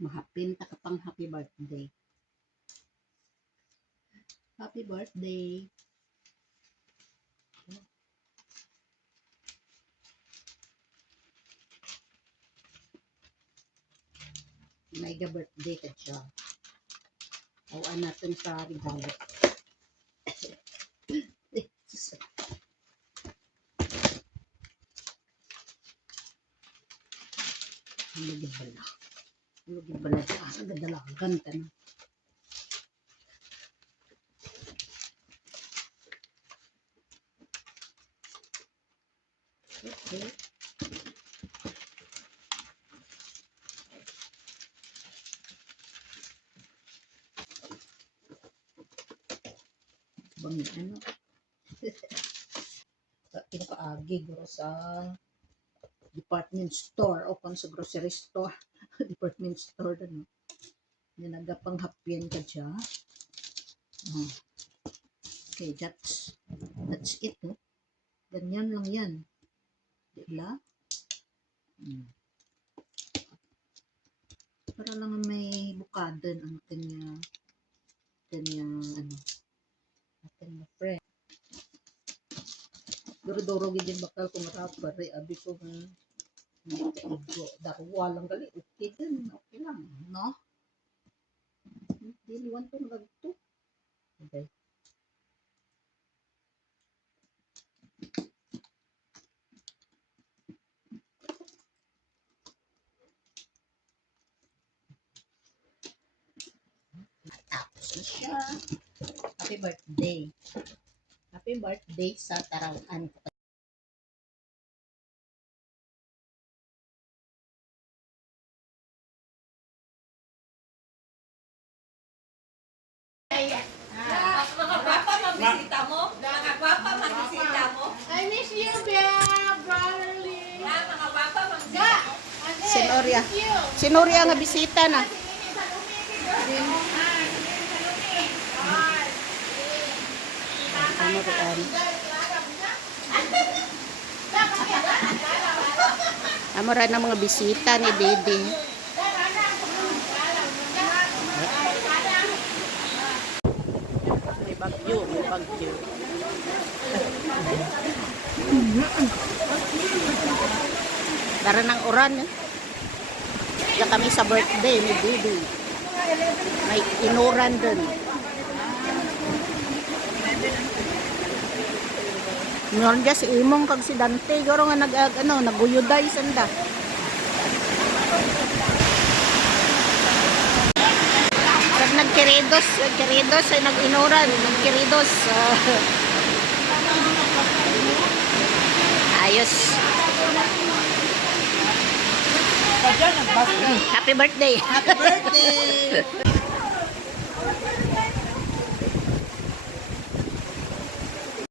Mahapin ta ka pang happy birthday. Happy birthday. Mega birthday ka siya. Awan natin sa regalo. Eh, sus. Ano bala? Ano bala sa ara gadalagan ka na. Okay. Bang ano? Pinakaagi guro sa department store o kung sa grocery store. department store ano. Ninagapang hapyan ka dya. Oh. Okay, that's that's it. No? Ganyan lang yan. Diba? Hmm. Para lang may bukadan ang kanya kanya ano ating na friend. Duro-duro gid bakal kung rapper eh, abi ko nga Darwa lang gali. Okay din. Okay lang. No? Hindi liwan to nagagto. Okay. Tapos na siya. Happy birthday. Happy birthday sa tarawaan ko. Mga gwapa magbisita mo? Mga gwapa magbisita mo? I miss you, Bea, brotherly. Ha? Mga gwapa magbisita mo? Sinoria. Sinorya nga bisita na. Ah. Ah, Ano ko an? Amora na mga bisita ni Dede. May bagyo. Dara ng uran eh. Diyan kami sa birthday ni Dede. May inuran dun. Meron dyan si Imong kag si Dante. Garo nga nag, ag- ano, naguyuday sanda. Kag nagkiridos, nagkiridos ay nag-inuran, nagkiridos. Ah. ayos. Mm, Happy birthday. Happy birthday!